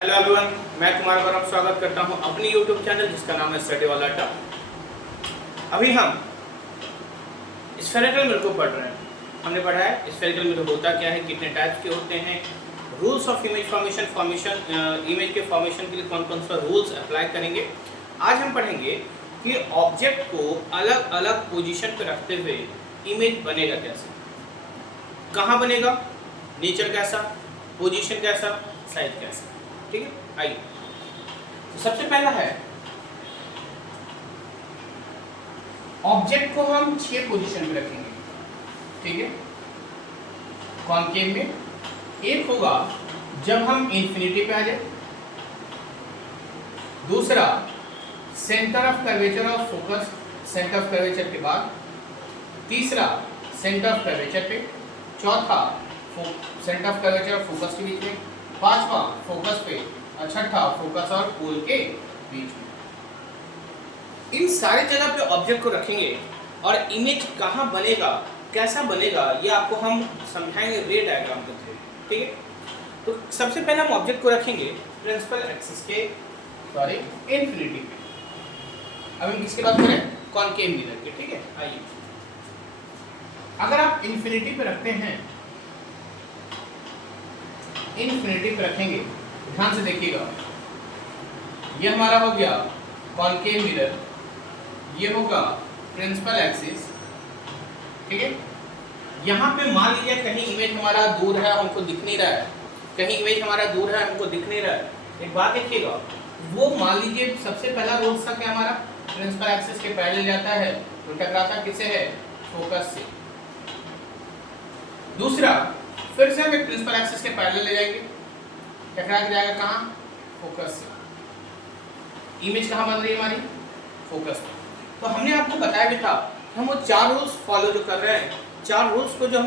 Hello everyone, मैं कुमार गौरव स्वागत करता हूं अपनी यूट्यूब चैनल जिसका नाम है स्टडी वाला टॉप। अभी हम स्फेरिकल मिरर को पढ़ रहे हैं। हमने पढ़ा है स्फेरिकल मिरर होता क्या है, कितने टाइप्स के होते हैं, rules of image formation image के फॉर्मेशन के लिए कौन कौन सा रूल्स अप्लाई करेंगे। आज हम पढ़ेंगे कि ऑब्जेक्ट को अलग अलग पोजीशन पर रखते हुए इमेज बनेगा कैसे, कहाँ बनेगा, नेचर कैसा, पोजीशन कैसा, साइज कैसा। ठीक है, आइए तो सबसे पहला है ऑब्जेक्ट को हम 6 पोजीशन में रखेंगे। ठीक है, कॉनकेव में एक होगा जब हम इंफिनिटी पे आ जाए, दूसरा centre of curvature of focus, centre of curvature के बाद, तीसरा सेंटर ऑफ कर्वेचर पे, चौथा सेंटर ऑफ कर्वेचर और फोकस के बीच में, पांचवा फोकस पे और छठा फोकस और पोल के बीच में। इन सारे जगह पे ऑब्जेक्ट को रखेंगे और इमेज कहाँ बनेगा, कैसा बनेगा, ये आपको हम समझाएंगे रे डायग्राम के थ्रू। ठीक है, तो सबसे पहले हम ऑब्जेक्ट को रखेंगे प्रिंसिपल एक्सिस के इंफिनिटी पे। अब हम किसकी बात करें, कॉनकेव मिरर के। ठीक है, आइए अगर आप इंफिनिटी पे रखते हैं, इंफिनिटी पे रखेंगे, ध्यान से देखिएगा, ये हमारा हो गया कॉनकेव मिरर, ये होगा प्रिंसिपल एक्सिस। ठीक है, यहाँ पे मान लीजिए कहीं इमेज हमारा दूर है, हमको दिख नहीं रहा है, कहीं इमेज हमारा दूर है, हमको दिख नहीं रहा है। एक बात देखिएगा, वो मान लीजिए सबसे पहला रूल था क्या, हमारा प्रिंसिपल एक्सिस के पैरेलल जाता है, तो टकराता किससे है, फोकस से। दूसरा फिर से हम एक प्रिंसिपल एक्सिस के पैरेलल ले जाएंगे, टकरा के जाएगा कहाँ, फोकस से। इमेज कहाँ बन रही है हमारी, फोकस पे। तो हमने आपको बताया भी था, हम वो 4 रूल्स फॉलो जो कर रहे हैं, 4 रूल्स को जो हम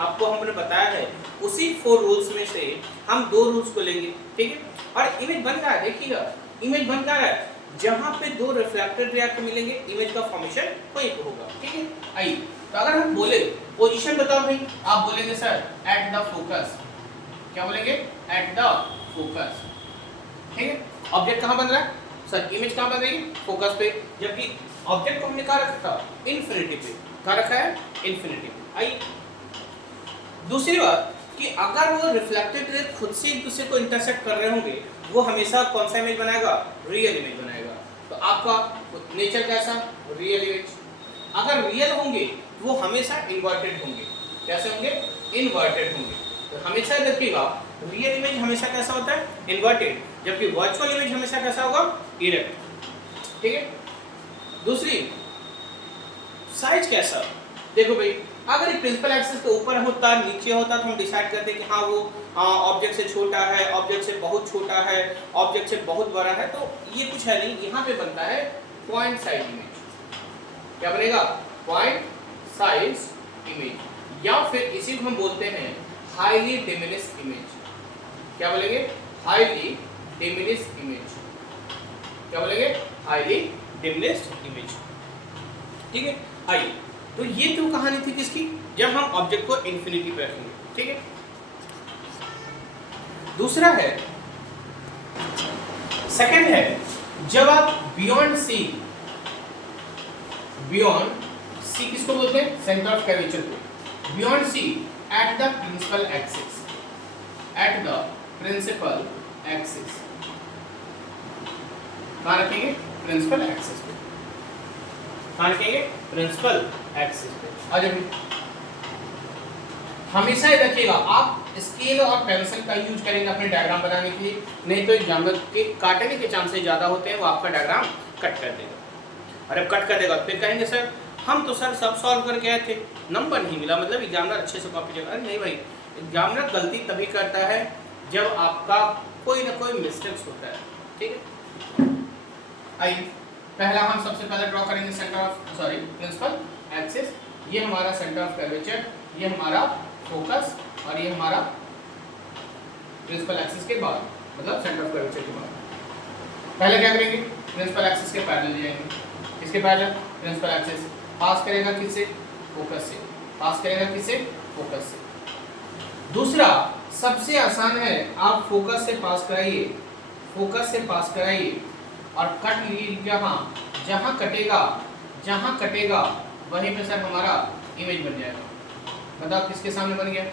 आपको हमने बताया है, उसी 4 रूल्स में से हम 2 रूल्स को लेंगे। ठीक है, और इमेज बन रहा है, देखिएगा इमेज बन रहा है, जहाँ पे 2 रिफ्लेक्टेड रे आपको मिलेंगे, इमेज का फॉर्मेशन वहीं पे होगा। ठीक है, आइए तो अगर हम बोले पोजीशन बताओ भाई, आप बोलेंगे सर एट द फोकस। क्या बोलेंगे, एट द फोकस। ठीक है, ऑब्जेक्ट कहाँ बन रहा है सर, इमेज कहाँ बन रही है, फोकस पे, जबकि ऑब्जेक्ट को हमने कहाँ रखा था, इंफिनिटी पे। कहाँ रखा है, इंफिनिटी पे। आइए दूसरी बात कि अगर वो रिफ्लेक्टेड रे खुद से एक दूसरे को इंटरसेक्ट कर रहे होंगे, वो हमेशा कौन सा इमेज बनाएगा, रियल इमेज बनाएगा। तो आपका नेचर कैसा, रियल इमेज। अगर रियल होंगे वो हमेशा इन्वर्टेड होंगे। कैसे होंगे, इन्वर्टेड होंगे। तो हमेशा देखिएगा रियल इमेज हमेशा कैसा होता है, इन्वर्टेड, जबकि वर्चुअल इमेज हमेशा कैसा होगा, इरेक्ट। ठीक है, दूसरी साइज कैसा, देखो भाई अगर प्रिंसिपल एक्सिस के ऊपर होता, नीचे होता, तो हम डिसाइड करते कि हाँ वो ऑब्जेक्ट से छोटा है, ऑब्जेक्ट से बहुत छोटा है, ऑब्जेक्ट से बहुत बड़ा है, तो ये कुछ है नहीं। यहाँ पे बनता है पॉइंट साइज इमेज। क्या बनेगा, पॉइंट साइज इमेज, या फिर इसी को हम बोलते हैं हाईली डिमिनिश्ड इमेज। क्या बोलेंगे, हाईली डिमिनिश्ड इमेज। क्या बोलेंगे, हाईली डिमिनिश्ड इमेज। ठीक है, आइए तो ये तो कहानी थी किसकी, जब हम ऑब्जेक्ट को इंफिनिटी पे रखेंगे। ठीक है, दूसरा है, सेकंड है, जब आप बियॉन्ड सी, बियॉन्ड सी किसको बोलते हैं, सेंटर ऑफ कर्वेचर को, beyond C at the principal axis, at the principal axis. कहाँ रखेंगे, प्रिंसिपल एक्सिस पे। कहाँ रखेंगे, प्रिंसिपल एक्सिस पे। और जब हमेशा ही रखिएगा, आप स्केल और पेंसिल का यूज करेंगे अपने डायग्राम बनाने के लिए, नहीं तो एग्जामिनर के काटने के चांसेस ज़्यादा होते हैं, वो आपका डायग्राम कट कर देगा। और अब कट कर देगा फिर कहेंगे सर हम तो सर सब सॉल्व करके आए थे, नंबर नहीं मिला, मतलब एग्जामिनर अच्छे से कॉपी चेक। अरे नहीं भाई, एग्जामिनर गलती तभी करता है जब आपका कोई ना कोई मिस्टेक्स होता है। ठीक है, आइए पहला हम सबसे पहले ड्रॉ करेंगे सेंटर ऑफ प्रिंसिपल एक्सिस। ये हमारा सेंटर ऑफ कर्वेचर, ये हमारा फोकस, और ये हमारा प्रिंसिपल एक्सिस के बाद, मतलब सेंटर ऑफ कर्वेचर के बाद। पहले क्या करेंगे, प्रिंसिपल एक्सिस के पैरेलल ले जाएंगे। इसके पैरेलल प्रिंसिपल एक्सिस पास करेगा किससे, फोकस से। पास करेगा किससे, फोकस से। दूसरा सबसे आसान है, आप फोकस से पास कराइए, फोकस से पास कराइए और कट लीजिए जहाँ जहाँ कटेगा वहीं पे सर हमारा इमेज बन जाएगा। बताओ किसके सामने बन गया,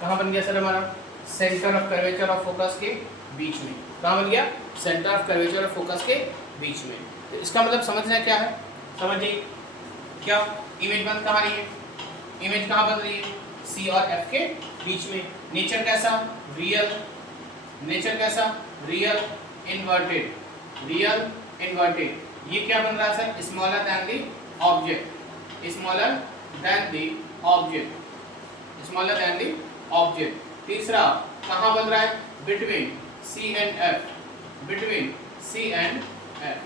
कहाँ बन गया सर हमारा, centre of curvature of focus के बीच में। कहाँ बन गया, centre of curvature of focus के बीच में। तो इसका मतलब समझना क्या है, समझिए क्या इमेज बन कहाँ रही है, इमेज कहाँ बन रही है, सी और एफ के बीच में। नेचर कैसा, रियल, नेचर कैसा, रियल इन्वर्टेड, रियल इन्वर्टेड। ये क्या बन रहा है sir, smaller than the object, smaller than the object, smaller than the object. तीसरा कहाँ बन रहा है, between C and F, between C and F,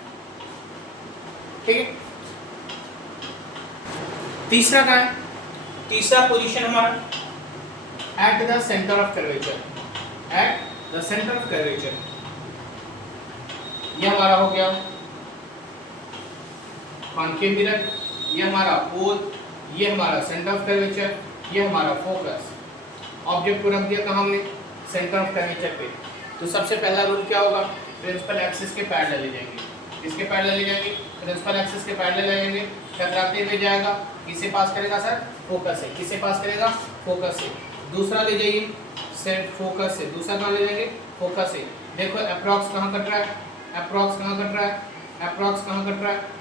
ठीक है। तीसरा क्या है, तीसरा पोजीशन हमारा at the centre of curvature, at the centre of curvature. ये हमारा हो गया कॉन्केव मिरर, ये हमारा पोल, ये हमारा सेंटर ऑफ कर्वेचर, ये हमारा फोकस। ऑब्जेक्ट को रख दिया कहाँ हमने, सेंटर ऑफ कर्वेचर पे। तो सबसे पहला रूल क्या होगा, प्रिंसिपल एक्सिस के पैरेलल ले जाएंगे, किसके पैरेलल ले जाएंगे, प्रिंसिपल एक्सिस के पैरेलल ले जाएंगे, टकराते हुए जाएगा, किसे पास करेगा सर, फोकस से, किसे पास करेगा, फोकस से। दूसरा ले जाइए सेंट फोकस से, दूसरा कहाँ ले जाएंगे, फोकस से। देखो अप्रॉक्स कहाँ कट रहा है, अप्रॉक्स कहाँ कट रहा है, अप्रॉक्स कहाँ कट रहा है,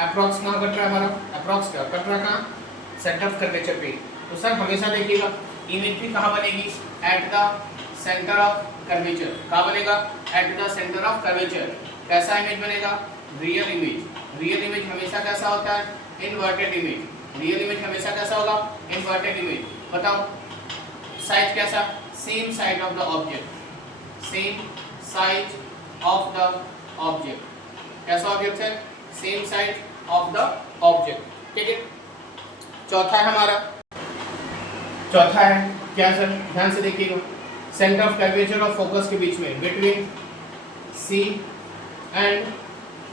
अप्रॉक्स कहाँ कट रहा है हमारा, अप्रॉक्स क्या कट रहा है कहाँ, सेंटर ऑफ कर्वेचर पे। तो सर हमेशा देखिएगा इमेज भी कहाँ बनेगी, eight the centre of curvature. कहाँ बनेगा, eight the centre of curvature. कैसा इमेज बनेगा, रियल इमेज। रियल इमेज हमेशा कैसा होता है, इन्वर्टेड इमेज। रियल इमेज हमेशा कैसा होगा, इन्वर्टेड इमेज। बताओ साइज कैसा, same side of the object, same size of the object. कैसा ऑब्जेक्ट है, same size of the object, ठीक है। चौथा है हमारा, चौथा है क्या सर, ध्यान से देखिएगा, सेंटर ऑफ कर्वेचर और फोकस के बीच में, बिटवीन सी एंड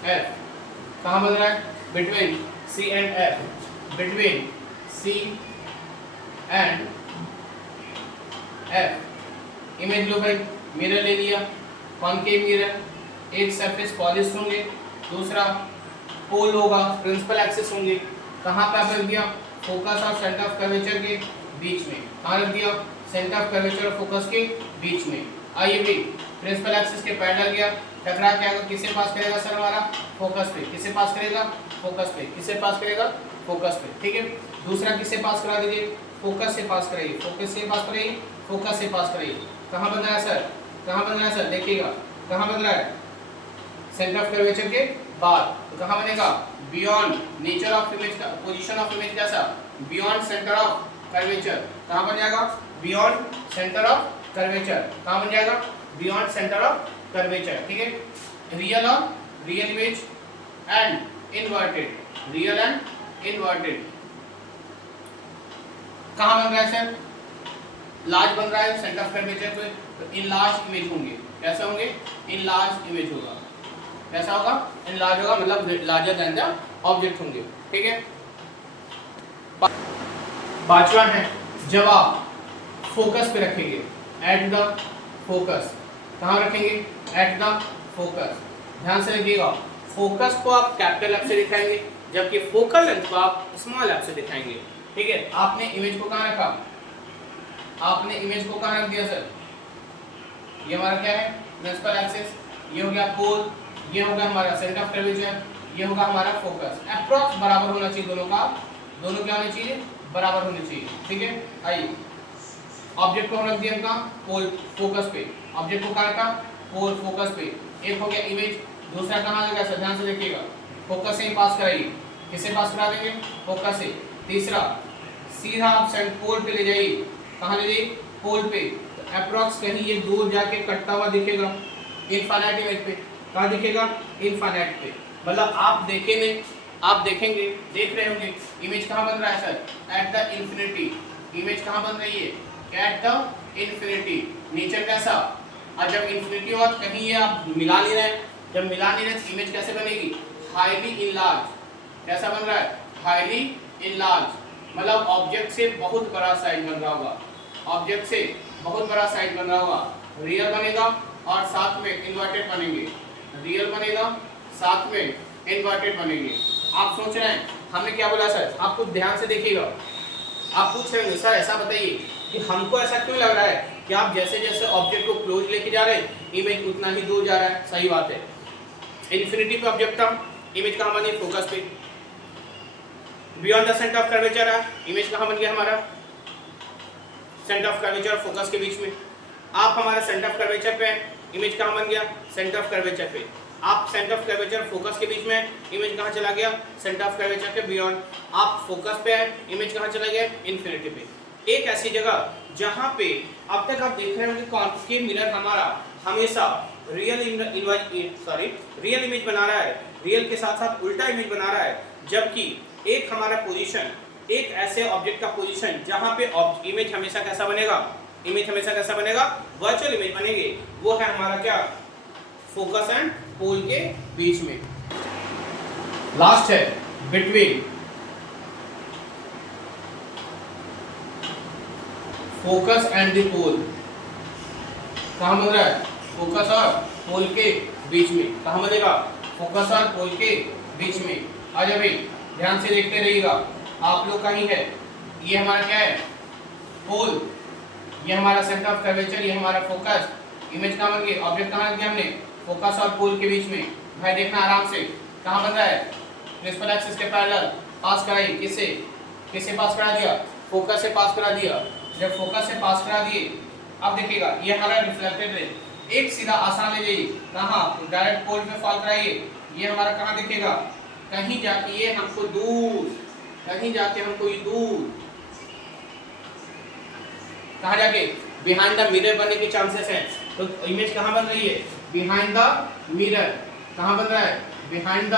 एफ। कहाँ बन रहा है, between C and F, between C and F. Image लो भाई, मिरर ले लिया, कॉनकेव मिरर, एक सरफेस पॉलिश होंगे, दूसरा पोल होगा, प्रिंसिपल एक्सिस होंगे। कहाँ पे रख दिया, फोकस और सेंटर ऑफ कर्वेचर के बीच में। कहाँ रख दिया, सेंटर ऑफ कर्वेचर और फोकस के बीच में। आइए भी प्रिंसिपल एक्सिस के पैरेलल गया, टकरा के आगे किसे पास करेगा सर हमारा, फोकस पे। किसे पास करेगा, फोकस पे। किसे पास करेगा, फोकस पे, ठीक है। दूसरा किसे पास करा दीजिए, फोकस से पास कराइए, फोकस से पास कराइए, फोकस से पास कराइए। कहाँ बन रहा है सर, कहाँ बन रहा है सर, देखिएगा कहाँ बन रहा है, सेंटर ऑफ कर्वेचर के बाद। तो कहाँ बनेगा, बियॉन्ड नेचर ऑफ इमेज का, पोजीशन ऑफ इमेज कैसा, बियॉन्ड सेंटर ऑफ कर्वेचर। कहाँ बन जाएगा, बियॉन्ड सेंटर ऑफ कर्वेचर। कहाँ बन जाएगा, बियॉन्ड सेंटर ऑफ कर्वेचर, ठीक है। रियल और real image and inverted, real and inverted. कहाँ बन रहा है सर, लार्ज बन रहा है सेंटर ऑफ कर्वेचर पे, तो इन लार्ज इमेज होंगे। कैसे होंगे, इन लार्ज इमेज होगा। कैसा होगा, इन लार्ज होगा, मतलब लार्जर देन द ऑब्जेक्ट होंगे, ठीक है। पांचवा है, जब आप फोकस पे रखेंगे, एट द फोकस। कहाँ रखेंगे, एट द फोकस। ध्यान से रखिएगा, फोकस को आप कैपिटल एफ से दिखाएंगे, जबकि फोकल लेंथ को आप स्मॉल एफ से दिखाएंगे, ठीक है। आपने इमेज को कहाँ रखा, आपने इमेज को कहाँ रख दिया सर, ये हमारा क्या है, प्रिंसिपल एक्सिस, ये हो गया पोल, ये होगा हमारा सेंटर ऑफ कर्वेचर, ये होगा हमारा फोकस। अप्रॉक्स बराबर होना चाहिए दोनों का, दोनों क्या होने चाहिए, बराबर होने चाहिए, ठीक है। आइए ऑब्जेक्ट को हम रख दिया कहाँ, पोल फोकस पे, ऑब्जेक्ट को कहाँ रखा, पोल फोकस पे। एक हो गया इमेज, दूसरा कहाँ लगा सर, ध्यान से देखिएगा, फोकस से ही पास कराइए। किसे पास करा देंगे, फोकस से। तीसरा सीधा आप सेंट पोल पे ले जाइए, कहाँ ले जाइए, पोल पे। तो अप्रॉक्स कहीं ये दूर जाके कटता हुआ दिखेगा, इनफाइनाइट इमेज पे। कहाँ दिखेगा, इनफाइनाइट पे। मतलब आप देखेंगे, आप देखेंगे, देख रहे होंगे इमेज कहाँ बन रहा है sir, at the infinity. Image कहाँ बन रही है, एट द इंफिनिटी। नेचर कैसा, और जब इंफिनिटी हो कहीं ये आप मिला नहीं रहे, जब मिला नहीं रहे तो इमेज कैसे बनेगी, हाईली इनलार्ज। कैसा बन रहा है, हाईली इनलार्ज, मतलब ऑब्जेक्ट से बहुत बड़ा साइज बन रहा होगा, ऑब्जेक्ट से बहुत बड़ा साइज बन रहा होगा, रियल बनेगा और साथ में इन्वर्टेड बनेंगे, रियल बनेगा साथ में इन्वर्टेड बनेंगे। आप सोच रहे हैं हमने क्या बोला सर, आप कुछ ध्यान से देखिएगा, आप पूछ रहे होंगे सर ऐसा बताइए कि हमको ऐसा क्यों लग रहा है कि आप जैसे जैसे ऑब्जेक्ट को क्लोज लेके जा रहे हैं इमेज उतना ही दूर जा रहा है। सही बात है, इन्फिनिटी पे ऑब्जेक्ट था, इमेज कहाँ बनी, फोकस पे। Beyond the centre of curvature है, इमेज कहाँ बन गया हमारा, सेंटर ऑफ कर्वेचर और फोकस के बीच में। आप हमारे सेंटर ऑफ कर्वेचर पे हैं, इमेज कहाँ बन गया, सेंटर ऑफ कर्वेचर पे। आप सेंटर ऑफ कर्वेचर फोकस के बीच में, इमेज कहाँ चला गया, सेंटर ऑफ कर्वेचर के बियॉन्ड। आप फोकस पे है, इमेज कहाँ चला गया, इन्फिनिटी पे। एक ऐसी जगह जहाँ पे अब तक आप देख रहे होंगे कॉन्केव मिरर हमारा हमेशा रियल इमेज बना रहा है, रियल के साथ साथ उल्टा इमेज बना रहा है, जबकि एक हमारा पोजीशन, एक ऐसे ऑब्जेक्ट का पोजीशन जहाँ पे इमेज हमेशा कैसा बनेगा, इमेज हमेशा कैसा बनेगा, वर्चुअल इमेज बनेगी, वो है हमारा क्या, फोकस एंड पोल के बीच में। लास्ट है बिटवीन फोकस एंड द पोल। कहाँ बन रहा है, फोकस और पोल के बीच में। कहाँ बनेगा, फोकस और पोल के बीच में। आज अभी ध्यान से देखते रहिएगा, आप लोग का ही है, ये हमारा क्या है, पोल, ये हमारा सेंटर ऑफ कर्वेचर, ये हमारा फोकस। इमेज कहाँ बन गई, ऑब्जेक्ट कहाँ रख दिया हमने, फोकस और पोल के बीच में। भाई देखना आराम से, कहाँ बन रहा है, प्रिंसिपल एक्सिस के पैरेलल। पास कराई किससे, किससे पास करा दिया, फोकस से पास करा दिया। जब फोकस से पास करा दिए, अब देखिएगा ये हमारा रिफ्लेक्टेड रे, एक सीधा आसान ले जाइए, कहाँ, डायरेक्ट पोल पे फॉल कराइए, ये हमारा कहाँ दिखेगा, कहीं जाके ये हमको दूर, कहीं जाके हमको ये दूर, कहाँ जाके, बिहाइंड द मिरर बनने के चांसेस हैं। तो इमेज कहाँ बन रही है, बिहाइंड द मिरर। कहाँ बन रहा है, बिहाइंड द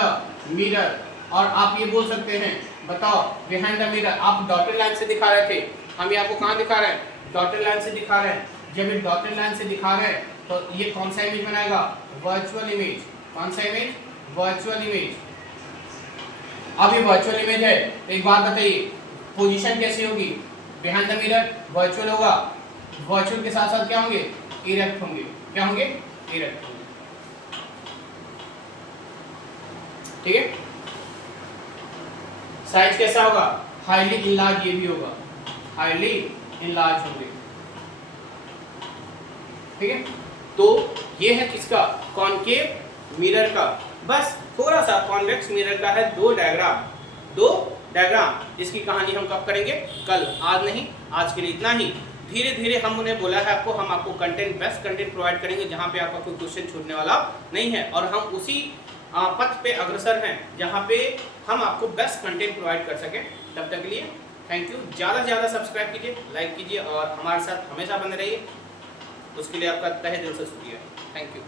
मिरर। और आप ये बोल सकते हैं, बताओ बिहाइंड द मिरर, आप डॉटेड लाइन से दिखा रहे थे, हम ये आपको कहाँ दिखा रहे हैं, डॉटेड लाइन से दिखा रहे हैं। जब ये डॉटेड लाइन से दिखा रहे हैं तो ये कौन सा इमेज बनाएगा, वर्चुअल इमेज। कौन सा इमेज, वर्चुअल इमेज। अब ये वर्चुअल इमेज है, एक बात बताइए, पोजीशन कैसी होगी, बिहाइंड द मिरर वर्चुअल होगा, वर्चुअल के साथ साथ क्या होंगे, इरेक्ट होंगे। क्या होंगे, इरेक्ट होंगे। ठीक है, साइज कैसा होगा, हाईली इनलार्ज, ये भी होगा हाईली इनलार्ज होंगे। ठीक है, तो ये है किसका, कॉनकेव मिरर का। बस थोड़ा सा कॉन्वेक्स मिरर का है दो डायग्राम, इसकी कहानी हम कब करेंगे, कल, आज नहीं। आज के लिए इतना ही। धीरे धीरे हम उन्हें बोला है आपको, हम आपको कंटेंट, बेस्ट कंटेंट प्रोवाइड करेंगे जहां पे आपका कोई क्वेश्चन छूटने वाला नहीं है, और हम उसी पथ पे अग्रसर हैं जहां पे हम आपको बेस्ट कंटेंट प्रोवाइड कर सकें। तब तक के लिए थैंक यू। ज़्यादा से ज़्यादा सब्सक्राइब कीजिए, लाइक कीजिए और हमारे साथ हमेशा बने रहिए, उसके लिए आपका तहे दिल से शुक्रिया। Thank you.